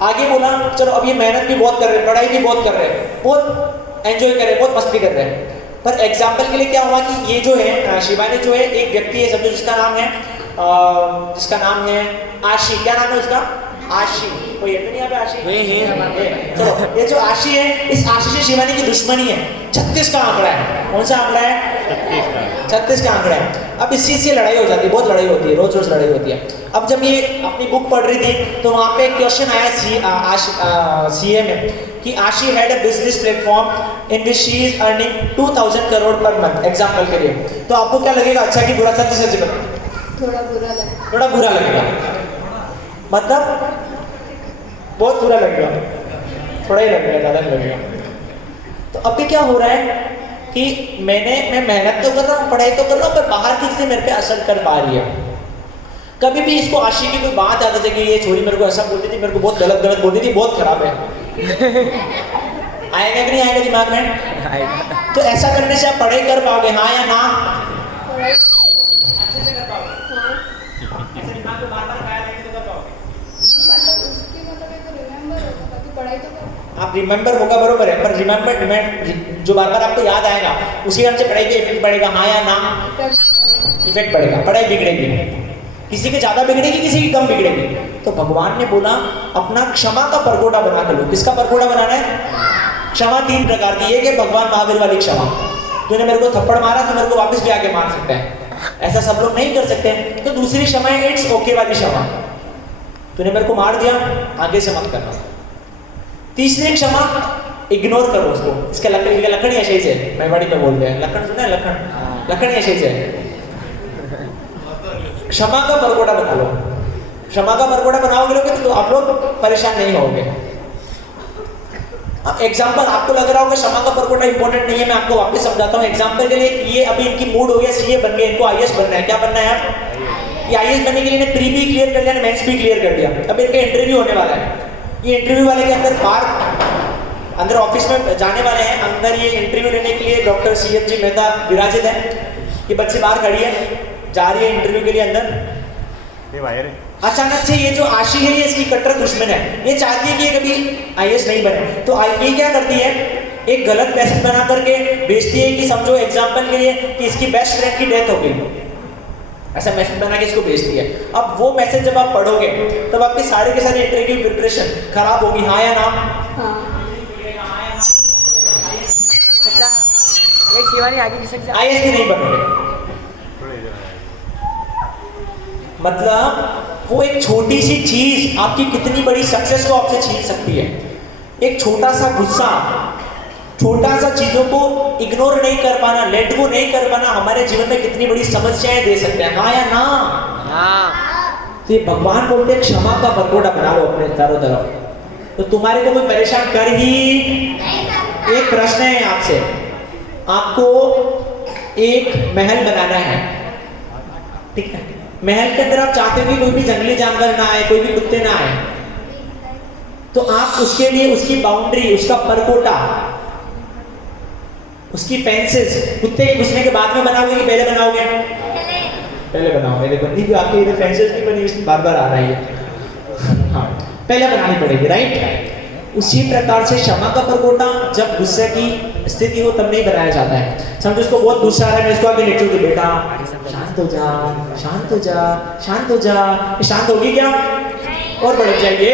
आगे बोला चलो अब ये मेहनत भी बहुत कर रहे हैं, पढ़ाई भी बहुत कर रहे हैं, बहुत एंजॉय कर रहे हैं, बहुत मस्ती कर रहे हैं। पर एग्जाम्पल के लिए क्या हुआ कि ये जो है शिवानी जो है एक व्यक्ति है समझो जिसका नाम है आशी। क्या नाम है उसका? आशी। कोई है तो नहीं यहाँ पे आशी? नहीं। चलो ये जो आशी है, इस आशी से शिवानी की दुश्मनी है। 36 का आंकड़ा है। कौन सा आंकड़ा है? 36 का आंकड़ा है। अब इस चीज से लड़ाई हो जाती है, बहुत लड़ाई होती है, रोज रोज लड़ाई होती है। अब जब ये अपनी बुक पढ़ रही थी तो वहाँ पे एक क्वेश्चन आया सीए में कि आशी had a business platform in which she is earning 2000 crore per month. Example के लिए तो आपको क्या लगेगा, अच्छा कि बुरा? सच सच बताओ। थोड़ा बुरा लगेगा। मतलब बहुत बुरा लगेगा, थोड़ा ही लगेगा, ज़्यादा नहीं लगेगा। तो अभी क्या हो रहा है कि मैं मेहनत तो कर रहा हूँ, पढ़ाई तो कर रहा हूँ, पर बाहर की चीज़ें मेरे पे असर कर पा रही है। कभी भी इसको आशी की कोई बात आ जाती है कि ये छोरी मेरे को ऐसा बोलती थी, मेरे को बहुत गलत बोलती थी, बहुत खराब है। आएगा कि नहीं आएगा दिमाग में? तो ऐसा करने से आप पढ़ाई कर पाओगे, हाँ या ना? अच्छे से कर पाओगे। ऐसे दिमाग को बार-बार खाया लेके तो कर पाओगे। आप रिमेंबर होगा बरोबर है, पर रिमेंबर जो बार बार आपको याद आएगा उसी कारण से पढ़ाई पे इफेक्ट पड़ेगा, हाँ या ना? इफेक्ट पड़ेगा, पढ़ाई बिगड़ेगी। किसी की ज्यादा बिगड़ेगी, किसी की कम बिगड़ेगी। तो भगवान ने बोला अपना क्षमा का परगोड़ा बना कर लो। किसका परगोड़ा बनाना है? क्षमा 3 प्रकार की। एक है भगवान महावीर वाली क्षमा, तूने मेरे को थप्पड़ मारा तो मेरे को वापस भी आके मार सकता है, ऐसा सब लोग नहीं कर सकते। तो दूसरी क्षमा है इट्स ओके वाली क्षमा, तूने मेरे को मार दिया, आगे से मत करना। तीसरी क्षमा इग्नोर करो उसको, इसका लकड़ी ऐसे से मेवाड़ी में बोलते हैं, लखन सुना है? लखन ऐसे से। क्षमा का परगोड़ा बना लो। क्षमा का परगोड़ा बनाओगे तो आप लोग परेशान नहीं होंगे। अब एग्जाम्पल आपको लग रहा होगा क्षमा का परगोड़ा इंपॉर्टेंट नहीं है, मैं आपको वापस समझाता हूँ। एग्जाम्पल के लिए ये अभी इनकी मूड हो गया, सीए बन गए, इनको आईएएस बनना है। क्या बनना है आप? ये आईएएस बनने के लिए इन्हें प्री भी क्लियर कर लिया, मेंस भी क्लियर कर दिया। अब इनका इंटरव्यू होने वाला है। ये इंटरव्यू वाले के अंदर ऑफिस में जाने वाले हैं। अंदर ये इंटरव्यू लेने के लिए डॉक्टर CFG मेहता विराजित है। ये बच्चे बाहर खड़ी है, जा रही है इंटरव्यू के लिए अंदर। अचानक से ये जो आशी है ये इसकी कट्टर दुश्मन है। ये चाहती है कि ये कभी आईएएस नहीं बने। तो ये क्या करती है, एक गलत मैसेज बना करके भेजती है कि समझो एग्जाम्पल के लिए कि इसकी बेस्ट फ्रेंड की डेथ हो गई, ऐसा मैसेज बना के इसको भेजती है। अब वो मैसेज जब आप पढ़ोगे तब आपकी सारे के सारे इंटरव्यू प्रिपरेशन खराब होगी, हाँ या ना? शिवानी आगे आईएएस भी नहीं बनोगे। मतलब वो एक छोटी सी चीज आपकी कितनी बड़ी सक्सेस को आपसे छीन सकती है। एक छोटा सा गुस्सा, छोटा सा चीजों को इग्नोर नहीं कर पाना, लेट गो नहीं कर पाना हमारे जीवन में कितनी बड़ी समस्याएं दे सकते हैं, हाँ या ना? हाँ। तो ये भगवान बोलते हैं क्षमा का परगोड़ा बना लो अपने चारों तरफ, तो तुम्हारे को कोई परेशान कर ही एक प्रश्न है आपसे, आपको एक महल बनाना है, ठीक है? महल के अंदर आप चाहते हो कि कोई भी जंगली जानवर ना आए, कोई भी कुत्ते ना आए, तो आप उसके लिए उसकी बाउंड्री, उसका परकोटा, उसकी फेंसेस कुत्ते के घुसने के बाद में बनाओगे कि पहले बनाओगे? पहले बनाओगे। देखो बंदी भी आपके इधर फेंसेस नहीं बनी, इसमें बार बार आ रही है, हाँ पहले बनानी पड़ेगी, राइट? उसी प्रकार से क्षमा का परकोटा जब गुस्से की स्थिति हो तब नहीं बनाया जाता है। समझो उसको बहुत गुस्सा आ रहा है, मैं इसको आगे लेट चलूं, बेटा शांत हो जा, शांत हो जा, शांत हो जा। शांत होगी क्या? और बढ़ जाएगी,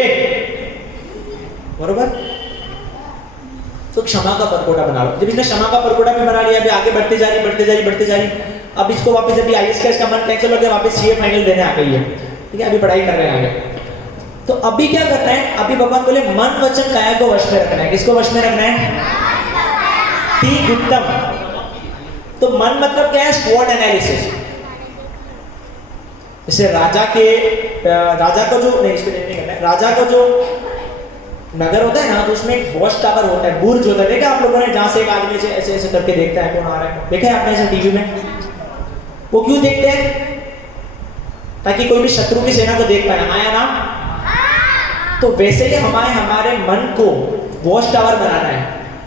बरोबर? तो क्षमा का परकोटा बना लो। जब इसने क्षमा का परकोटा भी बना लिया, अभी आगे बढ़ते जा रही। अब इसको वापस अभी आईएएस का इसका मन कैंसिल हो गया, वापस सीए फाइनल देने आ गई है, ठीक है? अभी पढ़ाई कर रहे हैं आगे। तो अभी क्या करना है? अभी भगवान बोले मन वचन काया को वश में रखना है। किसको वश में रखना है? ठीक, उत्तम। तो मन मतलब क्या है? स्वॉट एनालिसिस। जैसे राजा को जो नहीं, इसको नहीं करना है। राजा को जो नगर होता है ना, तो उसमें एक वॉच टावर होता है, बुर्ज होता है, देखा आप लोगों ने? जहां से एक आदमी से ऐसे ऐसे करके देखता है कौन आ रहा है, देखा है आपने ऐसे टीवी में? वो क्यों देखते हैं? ताकि कोई भी शत्रु की सेना को देख पाए, हाँ या ना? तो वैसे ही हमारे मन को वॉच टावर बनाना है,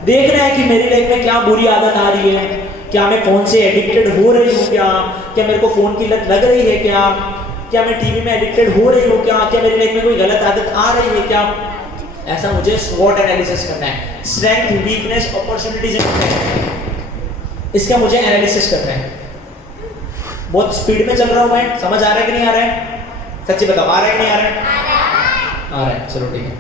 देखना है कि मेरी लाइफ में क्या बुरी आदत आ रही है, क्या मैं फोन से एडिक्टेड हो रही हूँ, क्या मेरे को फोन की लत लग रही है, क्या मैं टीवी में एडिक्टेड हो रही हूँ, क्या मेरी लाइफ में कोई गलत आदत आ रही है, क्या ऐसा मुझे स्वॉट एनालिसिस करना है, स्ट्रेंथ, वीकनेस, अपॉर्चुनिटीज एंड, इसका मुझे एनालिसिस करना है। बहुत स्पीड में चल रहा हूं मैं, समझ आ रहा है कि नहीं आ रहा है? सच्ची बताओ, आ रहा है कि नहीं आ रहा है? आ रहा है, चलो ठीक है।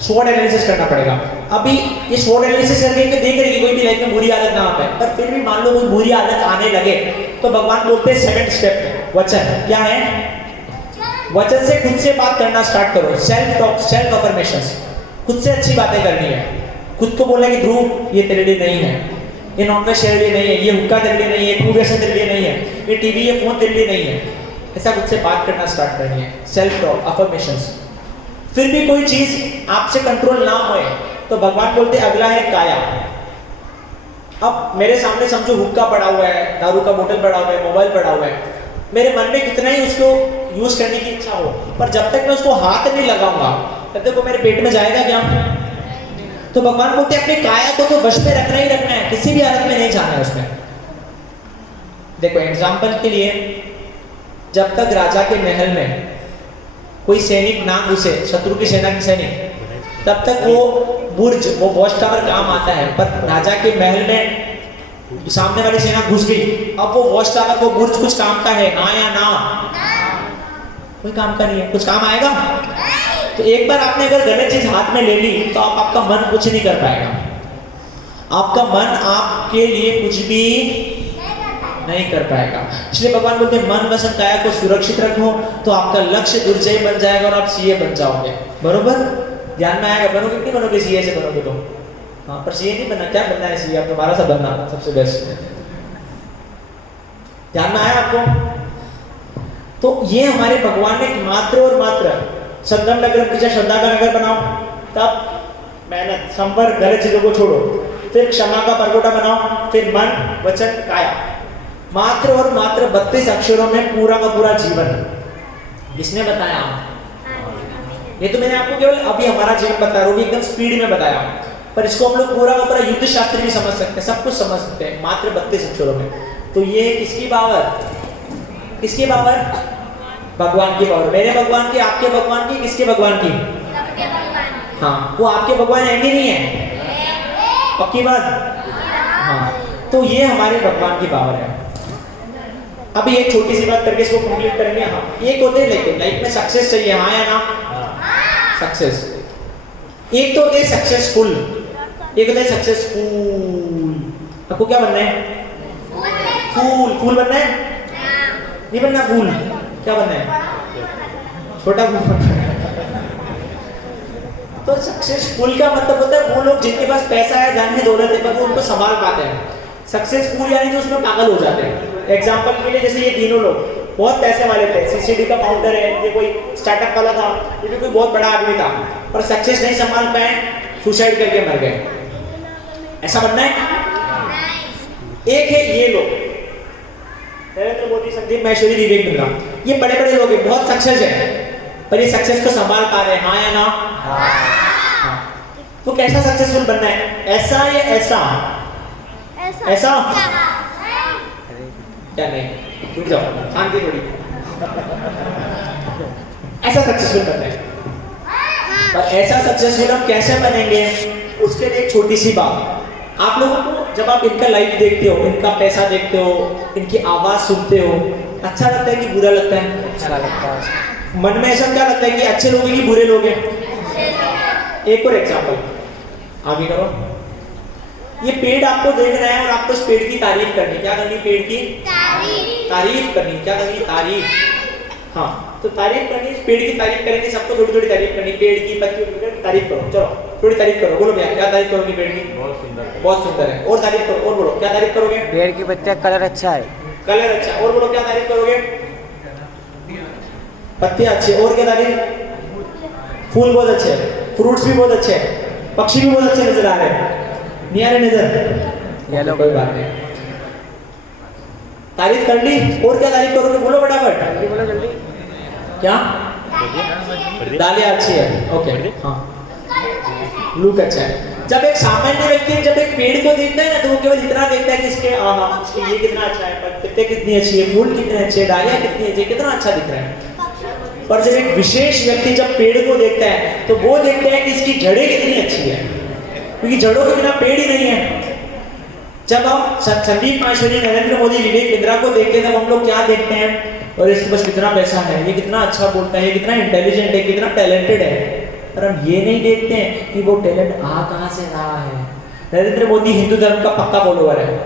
स्वॉट एनालिसिस करना पड़ेगा। अभी ये स्वॉट एनालिसिस करके देख रहे कि कोई भी लाइफ में बुरी आदत ना आए, पर फिर भी मान लो कोई बुरी आदत आने लगे तो भगवान बोलते हैं सेकंड स्टेप वचन क्या है? वचन से खुद से बात करना स्टार्ट करो, सेल्फ टॉक, सेल्फ अफर्मेशंस, खुद से अच्छी बातें करनी है। खुद को बोलना कि ध्रुव ये तेरे लिए नहीं है, ये नॉनवेज तेरे लिए नहीं है, ये हुक्का तेरे लिए नहीं है, ये व्यसन तेरे लिए नहीं है, ये टीवी ये फोन तेरे लिए नहीं है। ऐसा खुद से बात करना स्टार्ट करनी है, सेल्फ टॉक, अफर्मेशंस। फिर भी कोई चीज आपसे कंट्रोल ना होए तो भगवान बोलते अगला है काया। अब मेरे सामने समझो हुक्का पड़ा हुआ है, दारू का बोतल पड़ा हुआ है, मोबाइल पड़ा हुआ है, मेरे मन में कितना ही उसको यूज करने की इच्छा हो, पर जब तक मैं उसको हाथ नहीं लगाऊंगा तब तक वो मेरे पेट में जाएगा क्या? तो भगवान बोलते अपनी काया को तो वश में रखना ही रखना है, किसी भी हालत में नहीं जाना है उसमें। देखो एग्जाम्पल के लिए, जब तक राजा के महल में कोई सैनिक ना घुसे, शत्रु की सेना की सैनिक, तब तक वो बुर्ज, वो वॉच टावर काम आता है। पर राजा के महल में सामने वाली सेना घुस गई, अब वो वॉच टावर, वो बुर्ज कुछ काम का है ना या ना? कोई काम का नहीं है, कुछ काम आएगा? तो एक बार आपने अगर गलत चीज हाथ में ले ली तो आपका मन कुछ नहीं कर पाएगा। आपका मन आपके लिए कुछ भी नहीं कर पाएगा। इसलिए भगवान बोलते हैं मन वचन काया को सुरक्षित रखो तो आपका लक्ष्य दुर्जय बन जाएगा और आप सीए बन जाओगे। बरोबर? ध्यान में आएगा? बनोगे कि नहीं बनोगे? सीए से बनोगे तो हाँ, पर सीए नहीं बनना, क्या बनना है? सीए आप तुम्हारा सा बनना सबसे बेस्ट। ध्यान में आया आपको? तो ये हमारे भगवान ने मात्र और मात्र संगम नगर की श्रद्धा का नगर बनाओ, तब मेहनत, संवर, गलत चीजों को छोड़ो, फिर क्षमा का परकोटा बनाओ, फिर मन वचन काया, मात्र और मात्र 32 अक्षरों में पूरा का पूरा जीवन। किसने बताया? ये तो मैंने आपको केवल अभी हमारा जीवन बता रहा हूँ, एकदम स्पीड में बताया, पर इसको हम लोग पूरा का पूरा युद्ध शास्त्र भी समझ सकते हैं, सब कुछ समझ सकते हैं मात्र 32 अक्षरों में। तो ये किसकी पावर? किसकी पावर? भगवान की पावर। मेरे भगवान की, आपके भगवान की, किसके भगवान की? हाँ, वो आपके भगवान है कि नहीं है? पक्की बात? हाँ, तो ये हमारे भगवान की पावर है। अभी एक छोटी सी बात करके इसको कंप्लीट करेंगे। हाँ, एक होते हैं लेकिन लाइफ में सक्सेस चाहिए, हाँ या ना? सक्सेस। एक तो होते हैं सक्सेसफुल, एक होता है सक्सेसफुल। आपको क्या बनना है? फूल। फूल बनना है? नहीं बनना फूल। क्या बनना है? छोटा फूल बनना है। तो सक्सेसफुल का मतलब होता है वो लोग जिनके पास पैसा है, धन है, दौलत है, पर वो उनको संभाल पाते हैं। सक्सेसफुल यानी जो उसमें पागल हो जाते हैं। एग्जाम्पल के लिए जैसे ये तीनों लोग बहुत पैसे वाले थे, सीसीडी का फाउंडर है, ये कोई स्टार्टअप वाला था, ये भी कोई बहुत बड़ा आदमी था, पर सक्सेस नहीं संभाल पाए, सुसाइड करके मर गए। ऐसा बनना है? एक है ये लोग, नरेंद्र मोदी, संदीप महेश्वरी, विवेक बिंद्रा, ये बड़े बड़े लोग हैं, बहुत सक्सेस है, पर ये सक्सेस को संभाल पा रहे हैं, हाँ या ना? हाँ। तो कैसा सक्सेसफुल बनना है? ऐसा या ऐसा? ऐसा? क्या नहीं? रुक जाओ, शांति थोड़ी। ऐसा सक्सेसफुल बनना है। पर ऐसा सक्सेसफुल हम कैसे बनेंगे, उसके लिए एक छोटी सी बात। आप लोगों को जब आप इनका लाइफ देखते हो, इनका पैसा देखते हो, इनकी आवाज सुनते हो, अच्छा लगता है कि बुरा लगता है? अच्छा लगता है। मन में ऐसा क्या लगता है कि अच्छे लोग हैं कि बुरे लोग हैं? एक और एग्जांपल आगे करो। ये पेड़ आपको देखना है और आपको इस पेड़ की तारीफ करनी। क्या करनी? पेड़ की तारीफ करनी। क्या करनी? तारीफ। हाँ, तो तारीफ करनी, इस पेड़ की तारीफ करेंगे, सबको थोड़ी थोड़ी तारीफ करनी, पेड़ की, पत्तियों की तारीफ करो। चलो थोड़ी तारीफ करो, बोलो भैया क्या तारीफ करोगे? पेड़ की बहुत सुंदर है, बहुत सुंदर है। और तारीफ करो, और बोलो क्या तारीफ करोगे? पेड़ की पत्तियां कलर अच्छा है, कलर अच्छा। और बोलो क्या तारीफ करोगे? पत्तियां अच्छी। और क्या तारीफ? फूल बहुत अच्छे हैं, फ्रूट्स भी बहुत अच्छे हैं, पक्षी भी बहुत अच्छे नजर आ रहे हैं, नहीं आ रहे नजर? येलो। कोई बात नहीं, तारीफ कर ली। और क्या तारीफ करोगे? बोलो फटाफट, जल्दी बोलो जल्दी। क्या? डालियाँ अच्छी है, ओके। हाँ, लुक अच्छा है। जब एक सामान्य व्यक्ति जब एक पेड़ को देखता है ना, तो वो केवल इतना देखता है कि इसके इसकी ये कितना अच्छा है, पत्ते कितनी अच्छी है, फूल कितने अच्छे, डालियाँ कितनी अच्छी, कितना अच्छा दिख रहा है। पर जब एक विशेष व्यक्ति जब पेड़ को देखता है तो वो देखता है है कि इसकी जड़ें कितनी अच्छी है, क्योंकि जड़ों के बिना पेड़ ही नहीं है। जब हम संदीप माहेश्वरी, नरेंद्र मोदी, विवेक बिंद्रा को देखते हैं, तब हम लोग क्या देखते हैं, और इसके पास कितना पैसा है, ये कितना अच्छा बोलता है, ये कितना इंटेलिजेंट है, कितना टैलेंटेड है। पर हम ये नहीं देखते हैं कि वो टैलेंट कहाँ से रहा है। नरेंद्र मोदी हिंदू धर्म का पक्का फॉलोअर है।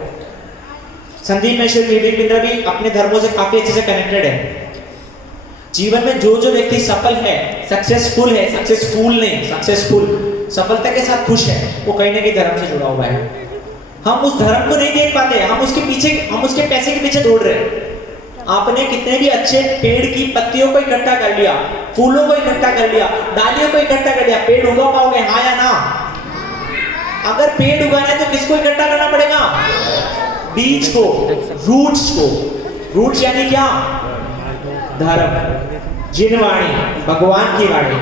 संदीप माहेश्वरी, विवेक बिंद्रा भी अपने धर्मों से काफी अच्छे से कनेक्टेड है। जीवन में जो जो व्यक्ति सफल है, सक्सेसफुल है, सक्सेसफुल नहीं, सक्सेसफुल, सफलता के साथ खुश है, वो कहीं ना कहीं धर्म से जुड़ा हुआ है। हम उस धर्म को नहीं देख पाते, हम उसके पैसे के पीछे दौड़ रहे हैं। आपने कितने भी अच्छे पेड़ की पत्तियों को इकट्ठा कर लिया, फूलों को इकट्ठा कर लिया, डालियों को इकट्ठा कर लिया, पेड़ उगा पाओगे हाँ या ना? अगर पेड़ उगाना है तो किसको इकट्ठा करना पड़ेगा? बीज को, रूट्स को। रूट्स यानी क्या? धर्म, जिनवाणी, भगवान की वाणी।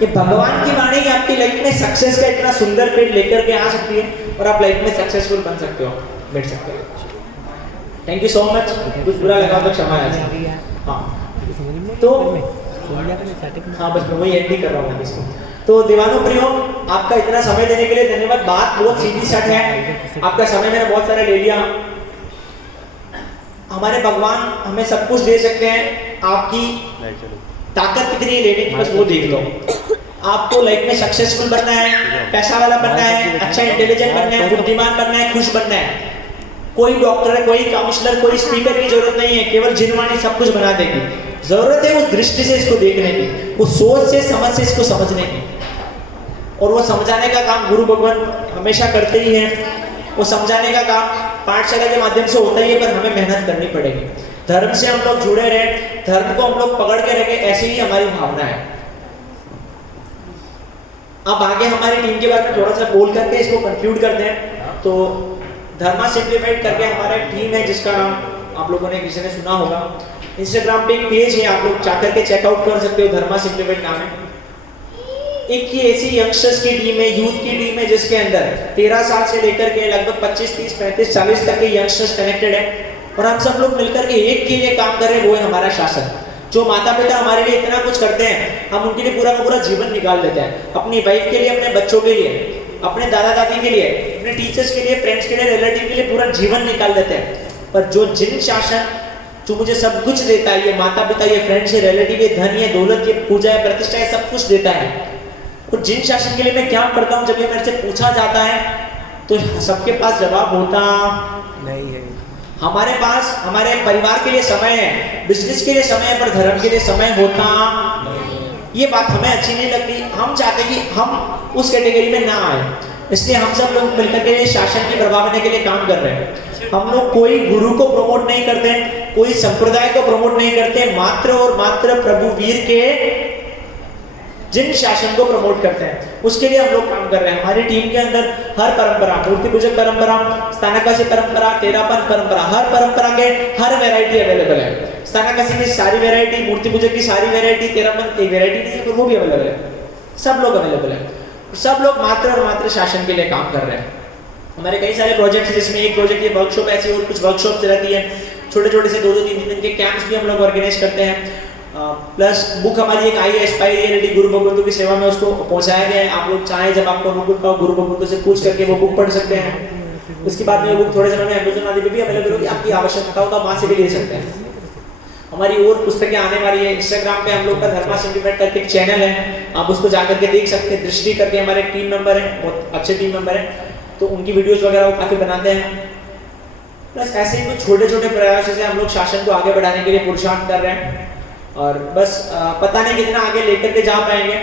ये भगवान की वाणी आपकी लाइफ में सक्सेस का इतना सुंदर पेड़ लेकर के आ सकती है और आप लाइफ में सक्सेसफुल बन सकते हो, बैठ सकते हो। Thank you so much. कुछ बुरा लगा तो क्षमा है। हाँ तो हाँ बस मैं वही एंड ही कर रहा हूँ इसको। तो दीवानों प्रियो, आपका इतना समय देने के लिए धन्यवाद। बात बहुत सीधी सट है, आपका समय मैंने बहुत सारा ले लिया। हमारे भगवान हमें सब कुछ दे सकते हैं, आपकी ताकत कितनी है लेने की, बस वो देख लो। आपको लाइफ में सक्सेसफुल बनना है, पैसा वाला बनना है, अच्छा इंटेलिजेंट बनना है, बुद्धिमान बनना है, खुश बनना है। कोई डॉक्टर, कोई काउंसलर, कोई स्पीकर की जरूरत नहीं है, केवल जिनवाणी सब कुछ बना देगी। जरूरत है उस दृष्टि से इसको देखने की, उस सोच से, समझ से इसको समझने की। और वो समझाने का काम गुरु भगवान हमेशा करते ही हैं। वो समझाने का काम पाठशाला के माध्यम से होता ही है, पर हमें मेहनत करनी पड़ेगी। धर्म से हम लोग जुड़े रहे, धर्म को हम लोग पकड़ के रखें, ऐसी ही हमारी भावना है। अब आगे हमारी टीम के बारे में थोड़ा सा बोल करके इसको कंक्लूड करते हैं। तो धर्मा सिंप्लीफाइड करके हमारा एक टीम है जिसका नाम आप लोगों ने किसी ने सुना होगा। इंस्टाग्राम पे एक पेज है, आप लोग जाकर के चेकआउट कर सकते हो, धर्मा सिंप्लीफाइड नाम है। एक ये ऐसी यंगस्टर्स की टीम है, यूथ की टीम है, जिसके अंदर 13 साल से लेकर के लगभग 25, 30, 35, 40 तक के यंगस्टर्स कनेक्टेड है। और हम सब लोग मिलकर के एक के लिए काम कर रहे हैं, वो है हमारा शासन। जो माता पिता हमारे लिए इतना कुछ करते हैं, हम उनके लिए पूरा का पूरा जीवन निकाल देते हैं। अपनी वाइफ के लिए, अपने बच्चों के लिए, अपने दादा दादी के लिए, अपने टीचर्स के लिए, फ्रेंड्स के लिए, रिलेटिव के लिए पूरा जीवन निकाल देते हैं। पर जो जिन शासन जो मुझे सब कुछ देता है, ये माता पिता, ये फ्रेंड्स, ये रिलेटिव, ये धन, ये दौलत, ये पूजा, ये प्रतिष्ठा, ये सब कुछ देता है। और जिन शासन के लिए मैं क्या करता हूँ, जब ये मेरे से पूछा जाता है तो सबके पास जवाब होता नहीं है। हमारे पास हमारे परिवार के लिए समय है, बिजनेस के लिए समय है, पर धर्म के लिए समय होता नहीं। ये बात हमें अच्छी नहीं लगती। हम चाहते कि हम उस कैटेगरी में ना आए, इसलिए हम सब लोग मिलकर के शासन की प्रभावना के लिए काम कर रहे हैं। हम लोग कोई गुरु को प्रमोट नहीं करते, कोई संप्रदाय को प्रमोट नहीं करते, मात्र और मात्र प्रभु वीर के जिन शासन को प्रमोट करते हैं उसके लिए हम लोग काम कर रहे हैं। हमारी टीम के अंदर हर परंपरा, मूर्ति पूजक परंपरा, स्थानकासी परंपरा, तेरापन परंपरा, हर परंपरा के हर वैरायटी अवेलेबल है। स्थानकासी की सारी वैरायटी, मूर्ति पूजक की सारी वैरायटी, तेरापन एक वैरायटी नहीं है पर वो भी अवेलेबल है। सब लोग अवेलेबल है, सब लोग मात्र और मात्र शासन के लिए काम कर रहे हैं। हमारे कई सारे प्रोजेक्ट्स, जिसमें एक प्रोजेक्ट ये वर्कशॉप ऐसी और कुछ वर्कशॉप रहती है, छोटे छोटे से 2-2, 3-3 दिन के कैंप्स भी हम लोग ऑर्गेनाइज करते हैं। प्लस बुक हमारी एक आई है, एक्सपायरी गुरु भगवंतों की सेवा में उसको पहुंचाया गया है। आप लोग चाहें जब आपको अनुकूल का गुरु भगवंतों से पूछ करके वो बुक पढ़ सकते हैं। उसके बाद में वो बुक थोड़े समय में अमेज़न आदि पे भी अवेलेबल होगी, आपकी आवश्यकता हो तो वहां से भी ले सकते हैं। हमारी और पुस्तकें आने वाली है। इंस्टाग्राम पे हम लोग का धर्मा सिंप्लीफाइड करके एक चैनल है, आप उसको जाकर के देख सकते हैं। दृष्टि करके हमारे टीम मेंबर है, बहुत अच्छे टीम मेंबर है, तो उनकी वीडियोस वगैरह वो काफी बनाते हैं। प्लस ऐसे ही कुछ छोटे छोटे प्रयासों से हम लोग शासन को आगे बढ़ाने के लिए पुरुषार्थ कर रहे हैं। और बस पता नहीं कितना आगे लेकर के जा पाएंगे,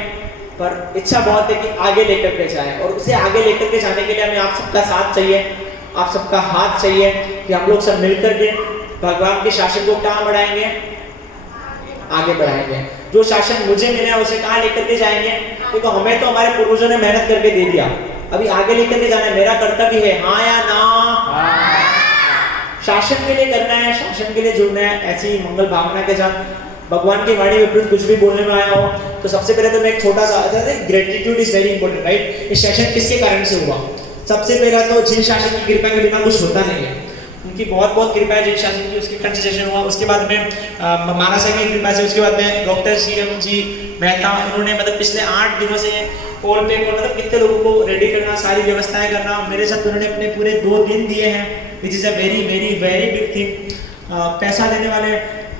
पर इच्छा बहुत है कि आगे लेकर के जाएं। और उसे आगे लेकर के जाने के लिए हमें आप सबका साथ चाहिए, आप सबका हाथ चाहिए कि हम लोग सब मिलकर के भगवान के शासन को कहाँ बढ़ाएंगे, आगे बढ़ाएंगे। जो शासन मुझे मिला उसे कहाँ लेकर के जाएंगे, क्योंकि हमें तो हमारे पूर्वजों ने मेहनत करके दे दिया, अभी आगे लेकर के जाना है। मेरा कर्तव्य है, हाँ या ना? शासन के लिए करना है, शासन के लिए जुड़ना है। ऐसी मंगल भावना के साथ भगवान की वाणी विपरीत कुछ भी बोलने में आया हो तो सबसे पहले तो मैं एक छोटा सा gratitude is very important, right? ये शासन किसके कारण से हुआ? सबसे पहला तो जिन शासन की कृपा के बिना कुछ होता नहीं है। उनकी बहुत बहुत कृपा है, जय शासन की, उसके कंसल्टेशन हुआ, उसके बाद में मानसा की कृपा से, उसके बाद में डॉक्टर CM जी मेहता, उन्होंने मतलब पिछले 8 दिनों से कॉल पे कॉल, मतलब कितने लोगों को रेडी करना, सारी व्यवस्थाएं करना, मेरे साथ उन्होंने अपने पूरे 2 दिन दिए हैं, which is a very very very big thing. पैसा देने वाले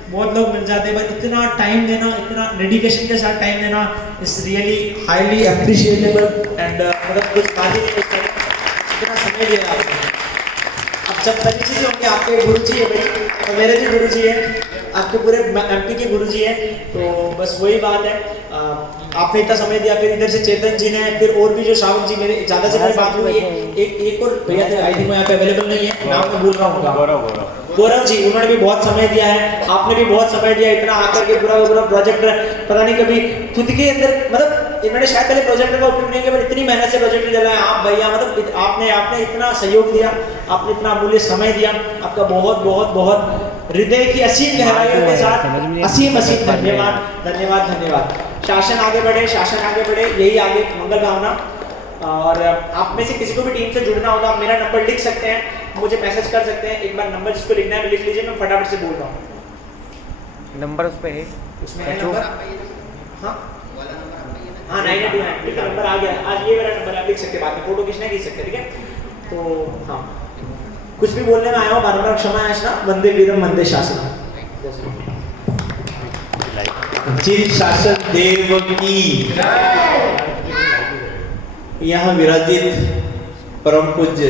बहुत लोग मिल जाते हैं, पर इतना टाइम देना, इतना डेडिकेशन के साथ टाइम देना is really highly appreciable and मतलब कुछ बात ही नहीं है, इतना समय दिया आपने। अब सब तरीके से होंगे, आपके गुरु जी है भाई, तो मेरे भी गुरु जी है, आपके पूरे MP के गुरु जी है, तो बस वही बात है। आपने इतना समय दिया, फिर इधर से चेतन जी ने, फिर और भी जो श्रावण जी, मेरे ज़्यादा से मेरी बात हुई, एक और भैया थे, आई थिंक वो यहाँ पे अवेलेबल नहीं है, नाम मैं भूल रहा हूँ, गौरव जी, उन्होंने भी बहुत समय दिया है, आपने भी बहुत समय दिया, इतना आकर के पूरा का पूरा प्रोजेक्ट पता नहीं कभी खुद के अंदर, मतलब इन्होंने शायद पहले प्रोजेक्टर का उपयोग नहीं किया, पर इतनी मेहनत से प्रोजेक्ट चलाया आप भैया, मतलब आपने इतना सहयोग दिया, आपने इतना अमूल्य समय दिया, आपका बहुत बहुत बहुत हृदय की असीम गहराइयों के साथ असीम असीम धन्यवाद धन्यवाद धन्यवाद। शासन आगे बढ़े, शासन आगे बढ़े, यही आगे मंगल भावना। और आप में से किसी को भी टीम से जुड़ना होगा, आप मेरा नंबर लिख सकते हैं, मुझे मैसेज कर सकते हैं, एक बार नंबर जिसको लिखना है लिख लीजिए, मैं फटाफट से बोल रहा हूँ। नंबर उस पे है, उसमें है नंबर, हाँ हाँ 982 ठीक है, नंबर आ गया, आज ये मेरा नंबर, आप लिख सकते हैं, बाद में फोटो खींचना खींच सकते हैं, ठीक है। तो हाँ, कुछ भी बोलने में आया हूँ, बारंबार क्षमा याचना, वंदे वीरम वंदे शासनम। जिन शासन देव की यहाँ विराजित परम पूज्य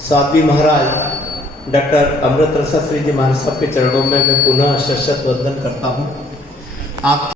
स्वामी महाराज डॉक्टर अमृत रसा श्री जी महाराज साहब के चरणों में मैं पुनः शत वंदन करता हूँ। आप